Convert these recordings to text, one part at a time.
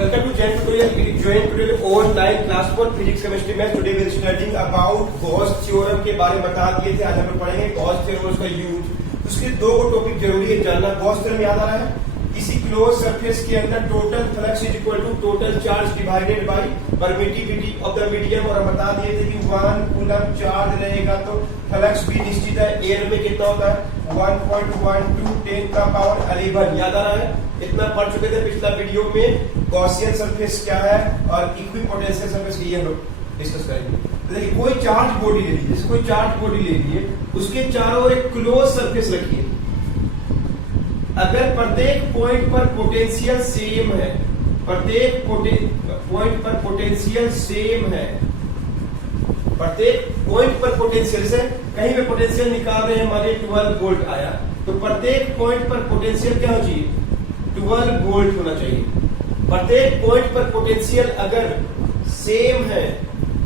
Welcome to Jain tutorial. It is Jain tutorial online class for physics chemistry में today we are studying about Gauss theorem के बारे में बता दिए थे। आज हम लोग पढ़ेंगे Gauss theorem उसका यूज। उसके दो टॉपिक जरूरी है जानना। Gauss theorem याद आ रहा है? किसी क्लोज सरफेस के अंदर total flux is equal to total charge divided by permittivity of the medium. और हम बता दिए थे कि 1 कूलम चार्ज रहेगा तो फ्लक्स भी निश्चित है। एयर में कितना होता है 1.12 10 का पावर 11। याद आ रहा है? इतना पढ़ चुके थे पिछला वीडियो में। गॉसियन सरफेस क्या है और इक्विपोटेंशियल सरफेस ये हम लोग डिस्कस करेंगे। तो देखिए कोई चार्ज बॉडी ले लीजिए, जैसे कोई चार्ज बॉडी ले लीजिए, उसके चारों ओर एक क्लोज सरफेस रखिए। अगर प्रत्येक पॉइंट पर पोटेंशियल सेम है, प्रत्येक पॉइंट पर पोटेंशियल सेम है, प्रत्येक पॉइंट पर पोटेंशियल से कहीं पे पोटेंशियल निकाल रहे हैं हमारे 12 वोल्ट आया, तो प्रत्येक पॉइंट पर पोटेंशियल क्या होना चाहिए 12 वोल्ट होना चाहिए। प्रत्येक पॉइंट पर पोटेंशियल अगर सेम है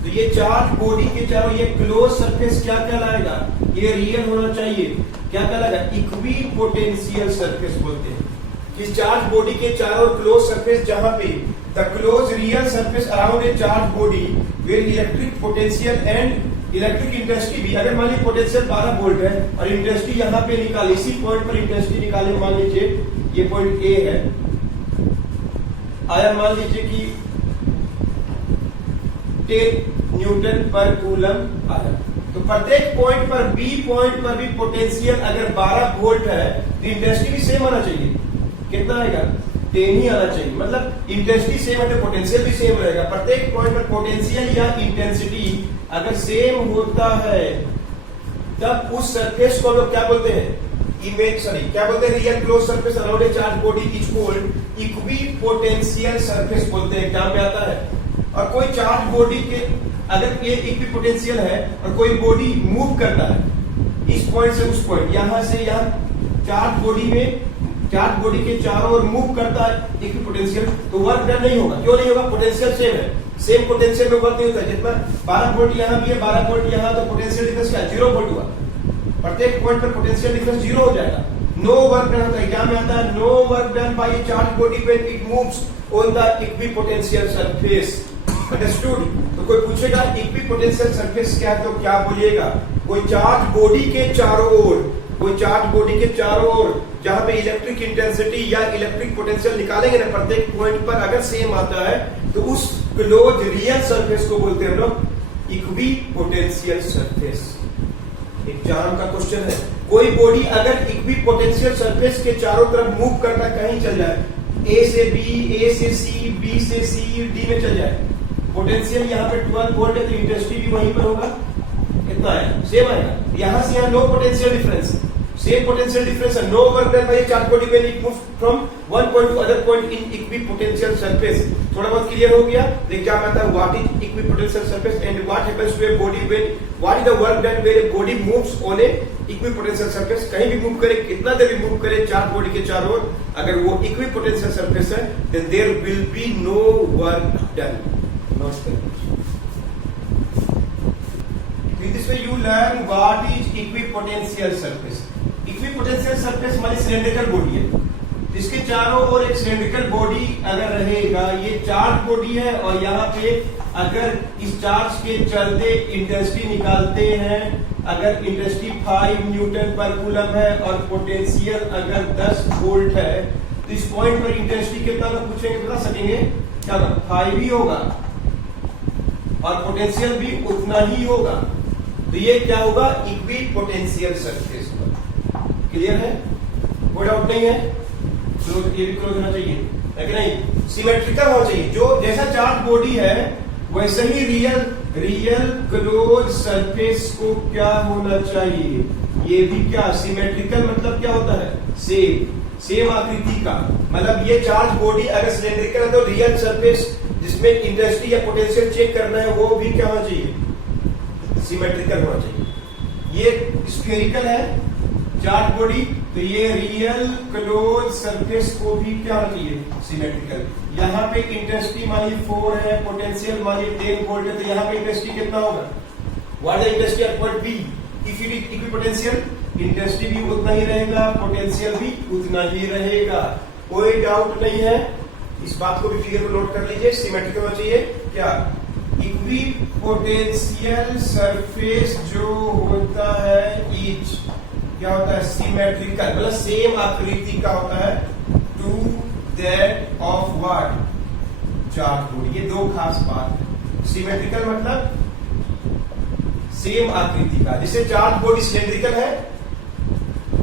तो ये चार्ज बॉडी के चारों ये क्लोज सरफेस क्या कहलाएगा, ये रियल होना चाहिए। क्या कहलाएगा इक्विपोटेंशियल सरफेस बोलते हैं। कि चार्ज बॉडी के चारों क्लोज सरफेस जहां पे the close real surface around a charge body where electric potential and electric intensity भी। अगर मान लीजिए पोटेंशियल 12 वोल्ट है और इंटेंसिटी यहाँ पे निकाले, इसी पॉइंट पर इंटेंसिटी निकाले, मान लीजिए ये पॉइंट ए है, आया मान लीजिए कि 10 न्यूटन पर कूलम आया, तो प्रत्येक पॉइंट पर बी पॉइंट पर भी पोटेंशियल अगर 12 वोल्ट है तो इंटेंसिटी भी सेम आना चाहिए। कितना आएगा 10 ही आना चाहिए। मतलब इंटेंसिटी सेम है तो पोटेंशियल भी सेम रहेगा। प्रत्येक पॉइंट पर पोटेंशियल या इंटेंसिटी अगर सेम होता है तब उस सरफेस को लोग क्या बोलते हैं क्या बोलते हैं real close surface around a charge body is called equipotential surface बोलते हैं। क्या में आता है? और कोई चार्ज बॉडी के अगर ये इक्विपोटेंशियल है और कोई बॉडी मूव करता है इस पॉइंट से उस पॉइंट, यहां से यहां, चार्ज बॉडी के चारों ओर मूव करता है इक्विपोटेंशियल, तो वर्क डन नहीं होगा। क्यों नहीं होगा? पोटेंशियल सेम है। सेम पोटेंशियल में वर्क नहीं होता। जितना 12 वोल्ट यहां भी है, 12 वोल्ट यहां, तो पोटेंशियल डिफरेंस क्या 0 वोल्ट हुआ। प्रत्येक पॉइंट पर पोटेंशियल डिफरेंस 0 हो जाएगा। नो वर्क डन होता है। क्या में आता है? No work done by a charge body when it moves on the equipotential surface. Understood? तो कोई पूछेगा इक्विपोटेंशियल सरफेस क्या है तो क्या बोलिएगा? कोई चार्ज बॉडी के चारों ओर जहां पे इलेक्ट्रिक इंटेंसिटी या इलेक्ट्रिक पोटेंशियल निकालेंगे ना, प्रत्येक पॉइंट पर अगर सेम आता है तो उस क्लोज रियल सरफेस को बोलते हैं हम लोग इक्विपोटेंशियल सरफेस। एग्जाम का क्वेश्चन है, कोई बॉडी अगर इक्विपोटेंशियल सरफेस के चारों तरफ मूव करना कहीं चल जाए, ए से बी, ए से सी, बी से सी, डी में चल जाए, पोटेंशियल यहाँ पे 12 वोल्ट है तो इंटेंसिटी भी वहीं पर होगा। कितना है? सेम आएगा। यहां से यहां no potential difference, same potential difference है। No work done by charge body when it moves from one point to other point in equipotential surface. थोड़ा बहुत क्लियर हो गया? देखिए क्या कहता है, what is equipotential surface and what happens to a body when, what is the work done when a body moves on a equipotential surface. कहीं भी मूव करे, कितना देर भी मूव करे चार्ज बॉडी के चारों ओर, अगर वो इक्विपोटेंशियल सरफेस है then there will be no work done. This way you learn what is equipotential surface. Equipotential surface हमारी सिलेंड्रिकल बॉडी है, जिसके चारों ओर एक सिलेंड्रिकल बॉडी अगर रहेगा, ये चार्ज बॉडी है और यहाँ पे अगर इस चार्ज के चलते इंटेंसिटी निकालते हैं, अगर इंटेंसिटी 5 न्यूटन पर कूलम है और पोटेंशियल अगर 10 वोल्ट है, तो इस पॉइंट पर इंटेंसिटी कितना का पूछेंगे बता सकेंगे? क्या 5 ही होगा और पोटेंशियल भी उतना ही होगा। तो ये क्या होगा इक्विपोटेंशियल सरफेस पर। क्लियर है? कोई डाउट नहीं है? क्लोज, ये भी क्लोज होना चाहिए है कि नहीं? सिमेट्रिकल होना चाहिए। जो जैसा चार्ज बॉडी है वैसे ही रियल क्लोज सरफेस को क्या होना चाहिए, ये भी क्या सिमेट्रिकल। मतलब क्या होता है? सेम आकृति का। मतलब ये चार्ज बॉडी अगर सिलेंड्रिकल है तो रियल सरफेस जिसमें इंटेंसिटी या पोटेंशियल चेक करना है वो भी क्या होना चाहिए? सिमेट्रिकल होना चाहिए। ये स्फेरिकल है चार्ज बॉडी, तो ये रियल क्लोज सरफेस को भी क्या होना चाहिए? सिमेट्रिकल। यहाँ पे इंटेंसिटी मानिए 4 है, पोटेंशियल मानिए 10 वोल्ट है, तो यहाँ पे इंटेंसिटी कितना होगा? What is the intensity at point B? If it is equipotential, intensity भी उतना ही रहेगा, पोटेंशियल भी उतना ही रहेगा। कोई डाउट नहीं है? इस बात को भी फिगर को नोट कर लीजिए, सिमेट्रिकल होना चाहिए क्या, इक्विपोटेंशियल सरफेस जो होता है इज क्या होता है, सिमेट्रिकल, मतलब सेम आकृति का होता है to that of what, charge body. ये दो खास बात है। सिमेट्रिकल मतलब सेम आकृति का, जैसे चार्ज बॉडी सिलेंड्रिकल है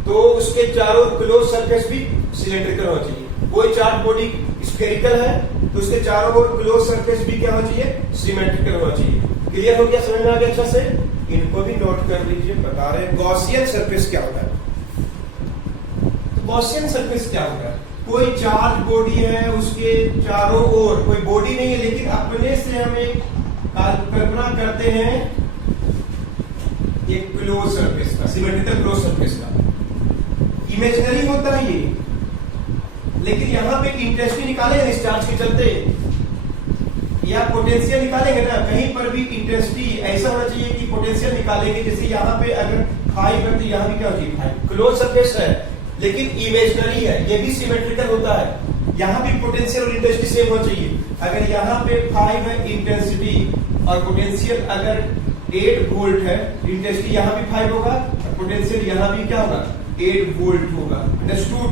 तो उसके चारों क्लोज सरफेस भी सिलेंड्रिकल होना चाहिए। कोई चार्ज बॉडी स्फेरिकल है तो उसके चारों ओर क्लोज सरफेस भी क्या होना चाहिए, सिमेट्रिकल होना चाहिए। क्लियर हो गया, समझ में आ गया अच्छा से, इनको भी नोट कर लीजिए। बता रहे हैं गॉसियन सरफेस क्या होता है। तो गॉसियन सरफेस क्या होता है, कोई चार्ज बॉडी है उसके चारों ओर कोई बॉडी नहीं है, लेकिन अपने से हम एक कल्पना करते हैं एक क्लोज सरफेस का, सिमेट्रिकल क्लोज सरफेस का। इमेजिनरी होता है ये, लेकिन यहां पे इंटेंसिटी निकालेंगे इस चार्ज के चलते, या पोटेंशियल निकालेंगे ना, कहीं पर भी इंटेंसिटी ऐसा होना चाहिए कि पोटेंशियल निकालेंगे। जैसे यहाँ पे अगर 5 है तो यहाँ भी क्या होती है 5, क्लोज सरफेस है लेकिन इमेजिनरी है, ये भी सिमेट्रिकल होता है। यहाँ भी पोटेंशियल और इंटेंसिटी सेम होना चाहिए। अगर यहाँ पे 5 है इंटेंसिटी और पोटेंशियल अगर 8 वोल्ट है, इंटेंसिटी यहाँ भी 5 होगा और पोटेंशियल यहाँ भी क्या होगा 8 वोल्ट होगा। अंडरस्टूड।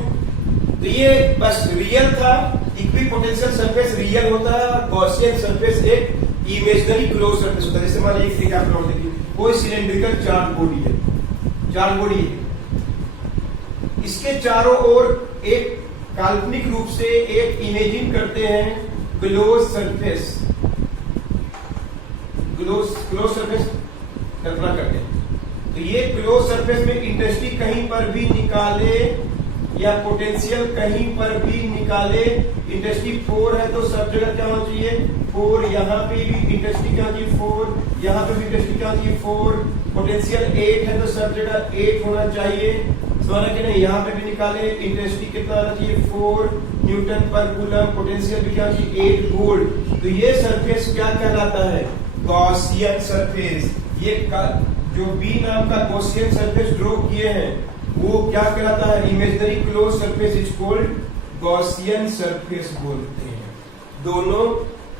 तो ये बस रियल था, इक्विपोटेंशियल सरफेस रियल होता है और गॉसियन सरफेस एक इमेजिनरी क्लोज सरफेस होता है। जैसे मान लीजिए एक एग्जांपल और देखिए, कोई सिलेंड्रिकल चार्ज बॉडी है, चार्ज बॉडी है, इसके चारों ओर एक काल्पनिक रूप से एक इमेजिन करते हैं क्लोज सरफेस, क्लोज सरफेस कल्पना करते हैं। तो ये क्लोज सरफेस में इंटेंसिटी कहीं पर भी निकाले या पोटेंशियल कहीं पर भी निकाले, इंटेंसिटी 4 है तो सब जगह क्या होना चाहिए 4, यहाँ पे भी इंटेंसिटी क्या होती है 4, यहाँ पे भी इंटेंसिटी क्या होती है 4, पोटेंशियल 8 है तो सब जगह 8 होना चाहिए, समझा कि नहीं। यहाँ पे भी निकाले इंटेंसिटी कितना आना चाहिए 4 न्यूटन पर कूलम, पोटेंशियल भी क्या होना चाहिए 8 वोल्ट। तो ये सरफेस क्या कहलाता है, गॉसियन सरफेस। ये जो बी नाम का गॉसियन सरफेस ड्रॉ किए हैं वो क्या कहलाता है, imaginary close surface is called Gaussian surface बोलते हैं। दोनों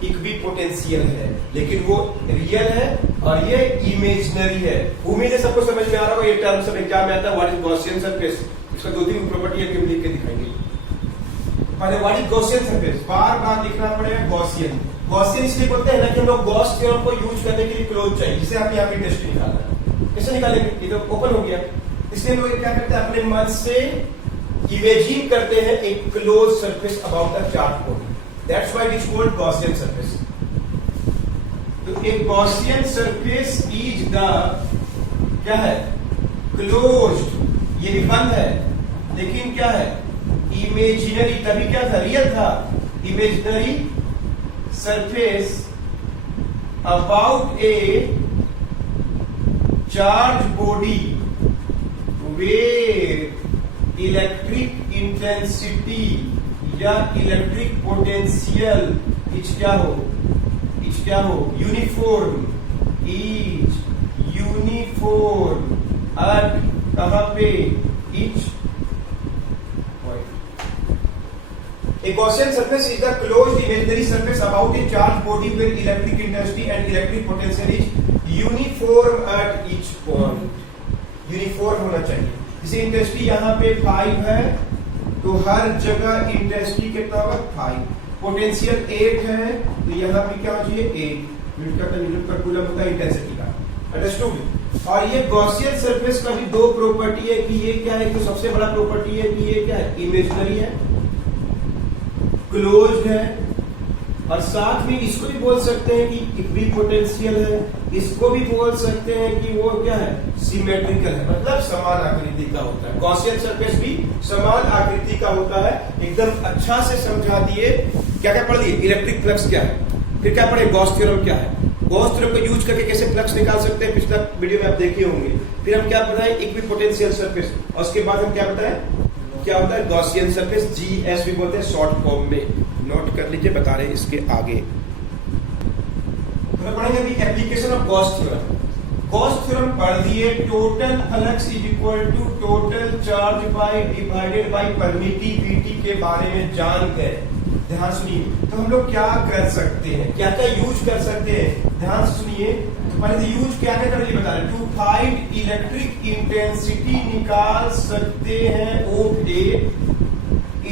इक्विपोटेंशियल है लेकिन वो रियल है और ये इमेजिनरी है। उम्मीद है सबको समझ में आ रहा होगा, ये टर्म सब एग्जाम में आता है, व्हाट इज गॉसियन सरफेस, इसका 2-3 प्रॉपर्टी है कि लिख के दिखाएंगे। पहले व्हाट इज गॉसियन सरफेस, बार बार लिखना पड़ेगा गॉसियन। गॉसियन इसलिए बोलते हैं ना कि हम लोग गॉस थ्योरम को यूज करने के लिए क्लोज चाहिए, जिसे आप यहाँ पे टेस्ट निकालना, कैसे निकालेंगे, ये तो ओपन हो गया। इसलिए लोग क्या करते हैं, अपने मन से इमेजिन करते हैं एक close surface about the charge body, that's why it is called Gaussian surface. तो एक गॉसियन सरफेस इज द क्या है, क्लोज्ड, ये भी बंद है लेकिन क्या है इमेजिनरी, तभी क्या था रियल था, imaginary surface about A charge body where electric intensity या इलेक्ट्रिक पोटेंशियल इच क्या हो यूनिफॉर्म, इज यूनिफॉर्म एट कहां पे etch A Gaussian surface is the closed imaginary surface about a charged body where electric intensity and electric potential is uniform at each point. Uniform होना चाहिए। जैसे intensity यहाँ पे 5 है तो हर जगह इंटेंसिटी कितना होगा 5, पोटेंशियल 8 है तो यहाँ पे क्या होना चाहिए 8 न्यूटन पर कूलम होता है इंटेंसिटी का। अंडरस्टूड। और ये गॉसियन सरफेस का भी 2 प्रॉपर्टी है कि ये क्या है, तो सबसे बड़ा प्रॉपर्टी है कि ये क्या है इमेजिनरी है, क्लोज्ड है, और साथ में इसको भी बोल सकते हैं कि इक्विपोटेंशियल है, इसको भी बोल सकते हैं कि वो क्या है सिमेट्रिकल है, मतलब समान आकृति का होता है। गॉसियन सरफेस भी समान आकृति का होता है। एकदम अच्छा से समझा दिए। क्या क्या पढ़ दिए, इलेक्ट्रिक फ्लक्स क्या है, फिर क्या पढ़े गॉस थ्योरम क्या है, गॉस थ्योरम को यूज करके कैसे फ्लक्स निकाल सकते हैं, पिछला वीडियो में आप देखे होंगे। फिर हम क्या बताएं इक्विपोटेंशियल सरफेस, और उसके बाद हम क्या बताएं क्या होता है गॉसियन सरफेस, जीएस भी बोलते हैं शॉर्ट फॉर्म में, नोट कर लीजिए, बता रहे हैं इसके आगे। तो पढ़ेंगे अभी application of Gauss theorem. Gauss theorem पढ़ दिए, total flux is equal to total charge by divided by permittivity के बारे में जान गए। ध्यान सुनिए, तो हम लोग क्या कर सकते हैं, क्या क्या यूज कर सकते हैं, ध्यान से सुनिए। तो पहले तो यूज क्या क्या करके बता रहे, टू फाइंड इलेक्ट्रिक इंटेंसिटी निकाल सकते हैं ऑफ ए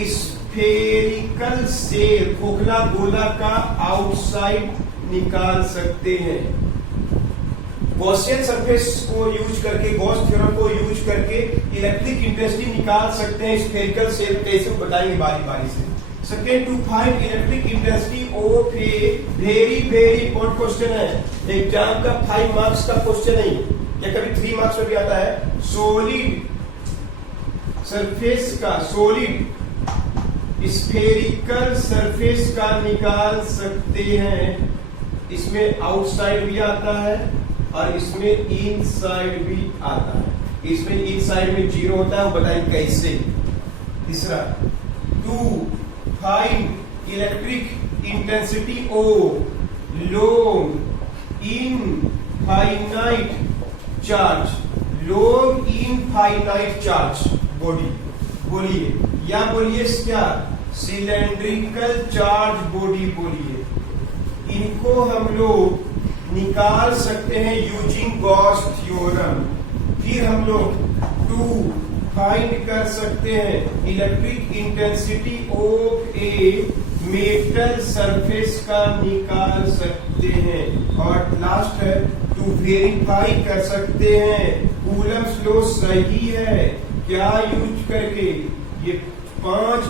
स्फेरिकल सेल, खोखला गोला का आउटसाइड निकाल सकते हैं। गॉसियन सरफेस को यूज करके, गॉस थ्योरम को यूज करके इलेक्ट्रिक इंटेंसिटी निकाल सकते हैं स्फेरिकल सेल, कैसे बताएंगे बारी बारी से। Second, to find electric intensity of a, very very important question है, एग्जाम का 5 मार्क्स का क्वेश्चन नहीं, या कभी 3 मार्क्स में भी आता है। सॉलिड सरफेस का, सॉलिड स्फेरिकल सरफेस का निकाल सकते हैं। इसमें आउटसाइड भी आता है और इसमें इनसाइड भी आता है। इसमें इनसाइड में 0 होता है, वो बताएंगे कैसे। तीसरा, to find electric intensity of long infinite charge, long infinite charge body, बोलिए, या बोलिए क्या, सिलेंड्रिकल चार्ज बॉडी बोलिए। इनको हम लोग निकाल सकते हैं यूजिंग गॉस थ्योरम। फिर हम लोग टू फाइंड कर सकते हैं electric intensity of a metal surface का निकाल सकते हैं। और लास्ट है, टू वेरीफाई कर सकते हैं कूलम्ब्स लॉ सही है क्या यूज करके। ये 5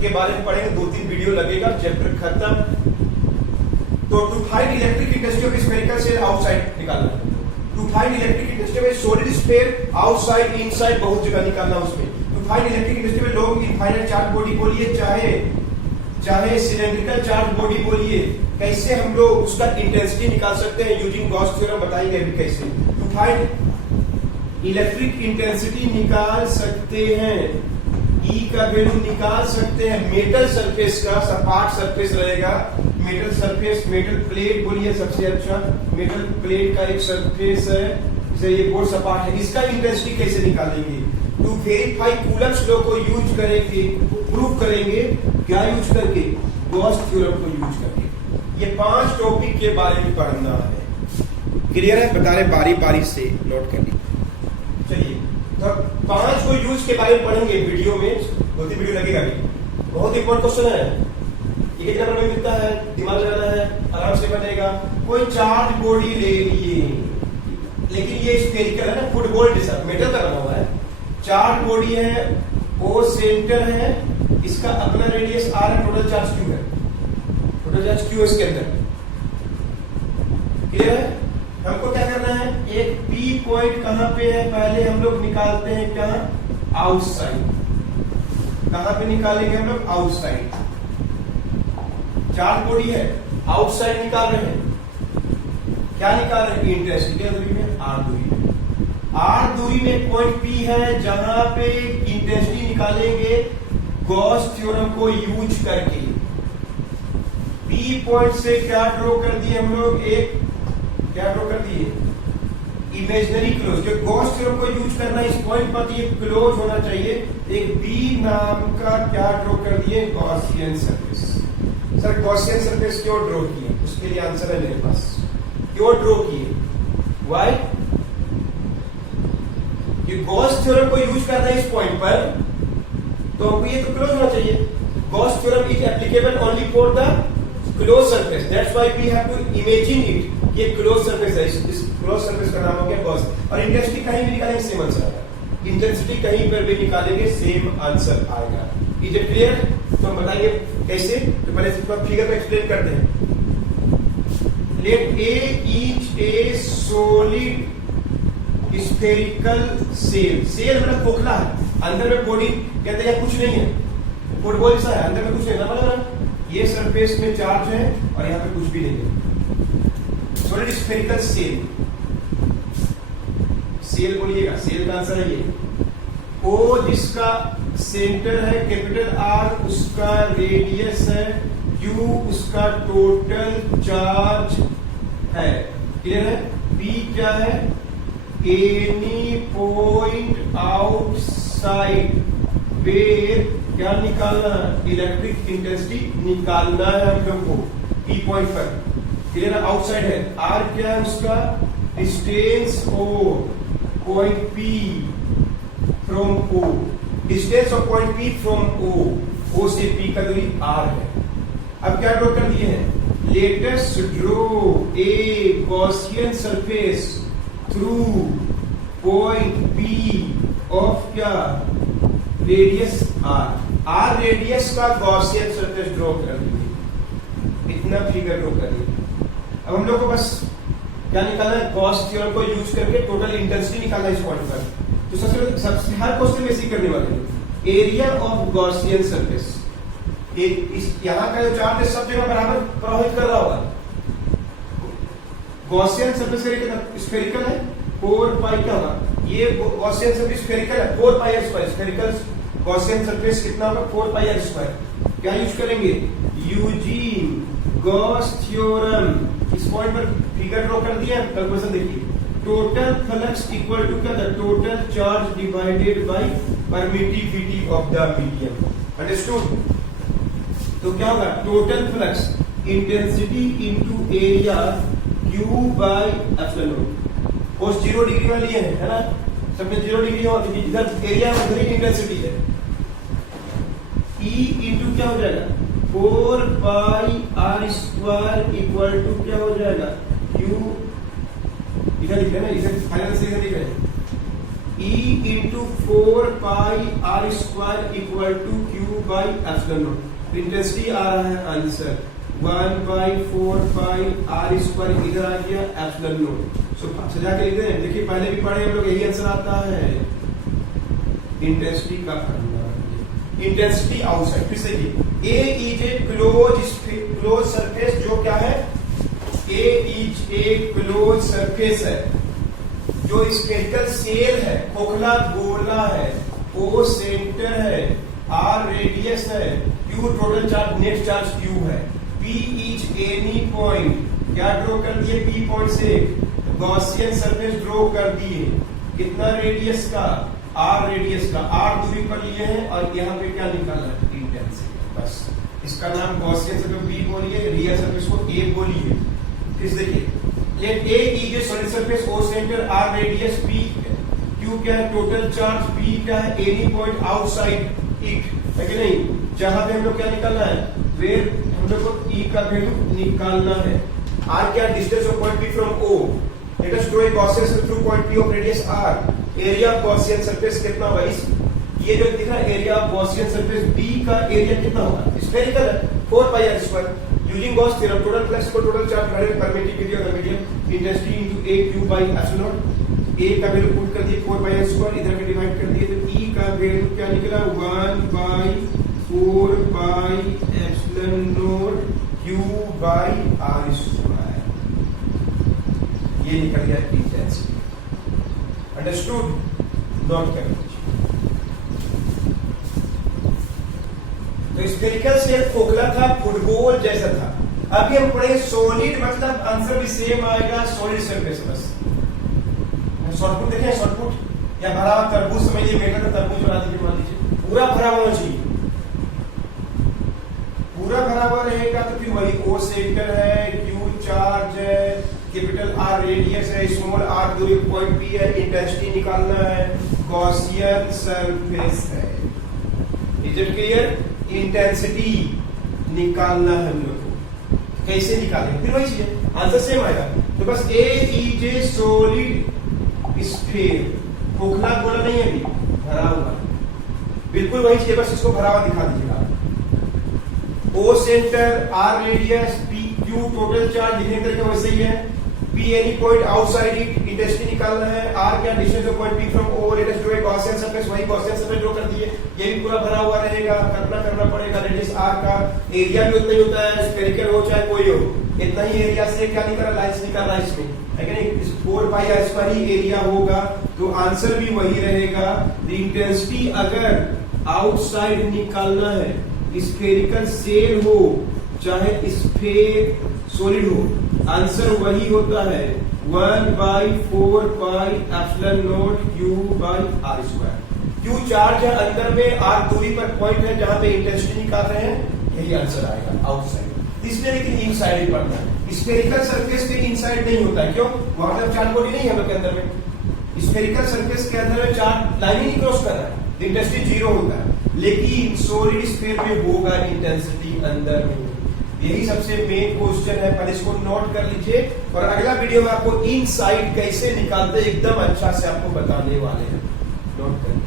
के बारे में पढ़ेंगे, 2-3 वीडियो लगेगा, चैप्टर खत्म। तो to find electric intensity of spherical shell outside निकालना, to find electric intensity of solid sphere outside inside बहुत जगह निकालना उसमें। To find electric intensity of long infinite charge body बोलिए, चाहे सिलेंड्रिकल चार्ज बॉडी बोलिए, कैसे हम लोग उसका इंटेंसिटी निकाल सकते हैं यूजिंग गॉस थ्योरम, बताएंगे अभी कैसे। टू फाइंड इलेक्ट्रिक इंटेंसिटी निकाल सकते हैं, ई का वैल्यू निकाल सकते हैं मेटल सरफेस का, सपाट सरफेस रहेगा, मेटल सरफेस, मेटल प्लेट बोलिए सबसे अच्छा, मेटल प्लेट का एक सरफेस है, जैसे ये बोर्ड सपाट है, इसका इंटेंसिटी कैसे निकालेंगे। टू वेरीफाई कूलम्ब्स लॉ को यूज करेंगे, प्रूव करेंगे, क्या यूज करके, गॉस थ्योरम को यूज करके। ये 5 टॉपिक के बारे में पढ़ना है, क्लियर है, बता रहे बारी बारी से नोट कर लीजिए। चलिए, तो 5 को यूज के बारे में पढ़ेंगे वीडियो में, 2-3 वीडियो लगेगा भी, बहुत इंपॉर्टेंट क्वेश्चन है। ये कितना नंबर में मिलता है, दिमाग लगाना है, आराम से बनेगा। कोई चार्ज बॉडी ले लिए, लेकिन ये स्फेरिकल है ना, फुटबॉल जैसा मेटल का बना हुआ है, चार्ज बॉडी है, वो सेंटर है, इसका अपना रेडियस r है, टोटल चार्ज q है, टोटल चार्ज q इसके अंदर, क्लियर है। हमको क्या करना है, एक P पॉइंट कहां पे है, पहले हम लोग निकालते हैं क्या, आउटसाइड। कहां पे निकालेंगे हम लोग, आउटसाइड। चार्ज बॉडी है, आउटसाइड निकाल रहे हैं, क्या निकाल रहे हैं, इंटेंसिटी दूरी में, r दूरी में। r दूरी में पॉइंट P है, जहां पे इंटेंसिटी निकालेंगे गॉस थ्योरम को यूज करके। P पॉइंट से क्या ड्रॉ कर दिए हम लोग, एक क्या ड्रॉ कर दिए, इमेजिनरी क्लोज। जो गॉस थ्योरम को यूज करना है इस पॉइंट पर, ये क्लोज होना चाहिए। एक B नाम का क्या ड्रॉ कर दिए, Gaussian surface. Sir Gaussian surface क्यों ड्रॉ किए, उसके लिए आंसर है मेरे पास, क्यों ड्रॉ किए, व्हाई, कि गॉस थ्योरम को यूज करना है इस पॉइंट पर, तो हमको ये तो क्लोज होना चाहिए। Gauss theorem is applicable only for the close surface, that's why we have to imagine it, ये क्लोज सरफेस है, इस क्लोज सरफेस का नाम हो गया गॉस। और इंटेंसिटी कहीं भी निकालेंगे सेम आंसर आएगा, इंटेंसिटी कहीं पर भी निकालेंगे सेम आंसर आएगा। इज इट क्लियर, तो हम बताएंगे कैसे, तो पहले फिगर में एक्सप्लेन करते हैं। Let A is a solid spherical shell, shell मतलब खोखला है, अंदर में बॉडी कहते हैं कुछ नहीं है, फुटबॉल जैसा है, अंदर में कुछ नहीं है, मतलब ये सरफेस में चार्ज है और यहाँ पे कुछ भी नहीं है। सॉलिड स्फेरिकल सेल, सेल बोलिएगा, सेल का आंसर है ये। ओ जिसका सेंटर है कैपिटल R, उसका रेडियस है, Q उसका टोटल चार्ज है, क्लियर है। P क्या है, एनी पॉइंट आउटसाइड वेयर क्या निकालना है, इलेक्ट्रिक इंटेंसिटी निकालना है हम लोग को ई पॉइंट पर। क्लियर, आउटसाइड है, आर क्या है उसका distance O, point P from O, distance of point P from O, O से पी का दूरी आर है। अब क्या ड्रॉ कर दिए हैं, late us draw a Gaussian surface through point P of क्या रेडियस आर, आर रेडियस का गॉसियन सरफेस ड्रॉ कर दिए, इतना फिगर ड्रॉ कर दिए। अब हम लोग को बस क्या निकालना है, गॉस थ्योरम को यूज करके टोटल इंटेंसिटी निकालना है इस पॉइंट पर। तो सबसे हर क्वेश्चन में ऐसे करने वाले हैं, एरिया ऑफ गॉसियन सरफेस, इस यहाँ का जो चार्ज है सब जगह बराबर प्रभावित कर रहा होगा। गॉसियन सरफेस एरिया स्फेरिकल है, 4 पाई क्या होगा, ये गॉसियन सरफेस स्फेरिकल है 4 pi r square, spherical Gaussian surface कितना होगा 4 पाई आर स्क्वायर। क्या यूज करेंगे, यूजीन गॉस थ्योरम। इस पॉइंट पर फिगर ड्रॉ कर दिया, कैलकुलेशन देखिए, टोटल फ्लक्स इक्वल टू क्या था, total charge divided by permittivity of the medium. Understood, तो क्या होगा, total flux intensity into area Q by epsilon not. Cos 0 degree में लिए है ना, सब में 0 डिग्री हो, इधर एरिया में उधर इंटेंसिटी है। E इनटू क्या हो जाएगा 4 pi r square equal to क्या हो जाएगा क्यू, इधर लिख रहे हैं, इधर फाइनल से इधर लिख रहे हैं, E into 4 pi r square equal to q by epsilon naught. Intensity आ रहा है आंसर 1/4 पाई आर स्क्वायर, इधर आ गया एप्सिलॉन नॉट। सो सजा के लिख दें, देखिए पहले भी पढ़े हम लोग, यही आंसर आता है इंटेंसिटी का फॉर्मूला। इंटेंसिटी आउटसाइड, फिर से ये ए इज ए क्लोज सरफेस, जो क्या है, ए इज ए क्लोज सरफेस है जो स्फेरिकल सेल है, खोखला गोला है, ओ सेंटर है, आर रेडियस है, Q total charge net charge Q है, पी इज एनी पॉइंट, क्या ड्रॉ कर दिए पी पॉइंट से गॉसियन सरफेस ड्रॉ कर दिए, कितना रेडियस का, आर रेडियस का, आर दूरी पर लिए हैं, और यहाँ पे क्या निकालना है इंटेंसिटी। बस इसका नाम गॉसियन सरफेस बी बोलिए, रियल सरफेस को ए बोलिए। फिर देखिए, let A is a solid surface, O centre, are radius, P Q क्या है टोटल चार्ज, पी क्या है एनी पॉइंट आउटसाइड इट, है कि नहीं, जहां पे हम लोग क्या निकालना है, वेयर हम लोग को ई का वैल्यू निकालना है। आर क्या distance of point P from O, let us draw a Gaussian surface through point P of radius r. Area of Gaussian surface कितना होगा, इस ये जो दिख रहा है area of Gaussian surface B का एरिया कितना होगा, स्फेरिकल है 4 pi r square. Using Gauss theorem, total flux को total charge divided permittivity of the medium, intensity into a q by epsilon naught. ए का वैल्यू पुट कर दिए 4 pi r square, इधर का डिवाइड कर दिए, तो ई का वैल्यू क्या निकला 1/4 pi epsilon naught Q by R square, ये निकल गया इंटेंसिटी। अंडरस्टूड, नॉट करना। तो स्फेरिकल सेल खोखला था, फुटबॉल जैसा था। अभी हम पढ़ेंगे सॉलिड, मतलब आंसर भी सेम आएगा, सॉलिड सरफेस। बस शॉर्टपुट देखें, शॉर्टपुट या भरा हुआ तरबूज समझिए, बेटा का तरबूज बना दीजिए, मान लीजिए पूरा भरा हुआ चाहिए, पूरा भरा हुआ रहेगा तो फिर वही ओ सेंटर है, क्यू चार्ज है, कैपिटल आर रेडियस है, स्मॉल आर दूरी पॉइंट पी है, इंटेंसिटी निकालना है, गॉसियन सरफेस है। इज इट क्लियर, इंटेंसिटी निकालना है हम लोग को, कैसे निकालेंगे, फिर वही चीज आंसर सेम आएगा। तो बस ए इज ए सॉलिड स्फीयर, खोखला गोला नहीं है, अभी भरा हुआ, बिल्कुल वही चीज, बस इसको भरा हुआ दिखा दीजिएगा। O centre, are radius, P q total charge लिखने करके वैसे ही है, P any point outside it, intensity निकालना है, आर क्या distance of point P from O, let us draw a Gaussian surface, वही गॉसियन सरफेस ड्रॉ कर दिए, ये भी पूरा भरा हुआ रहेगा, कल्पना करना पड़ेगा रेडियस आर का, एरिया भी उतना ही होता है, स्फेरिकल हो चाहे कोई हो, इतना ही एरिया से क्या निकल रहा है, लाइंस निकल रहा है इसमें, है कि नहीं, 4 पाई आर स्क्वायर ही एरिया होगा, तो आंसर भी वही रहेगा। इंटेंसिटी अगर आउटसाइड निकालना है, स्फेरिकल सेल हो चाहे स्फेयर सॉलिड हो, आंसर वही होता है 1/4 pi epsilon naught Q by R square. Q charge है अंदर में, R दूरी पर पॉइंट है जहां पे इंटेंसिटी निकाल रहे हैं, यही आंसर आएगा आउटसाइड। इसमें लेकिन इनसाइड ही पढ़ना है, स्फेरिकल सरफेस के इनसाइड नहीं होता है। क्यों? वहां पर चार्ज बॉडी नहीं है हम के अंदर में, स्फेरिकल सरफेस के अंदर में चार्ज लाइन ही नहीं क्रॉस कर रहा है, इंटेंसिटी जीरो होता है। लेकिन सॉलिड स्फीयर में होगा इंटेंसिटी अंदर में। यही सबसे मेन क्वेश्चन है, पहले इसको नोट कर लीजिए और अगला वीडियो में आपको इनसाइड कैसे निकालते एकदम अच्छा से आपको बताने वाले हैं। नोट कर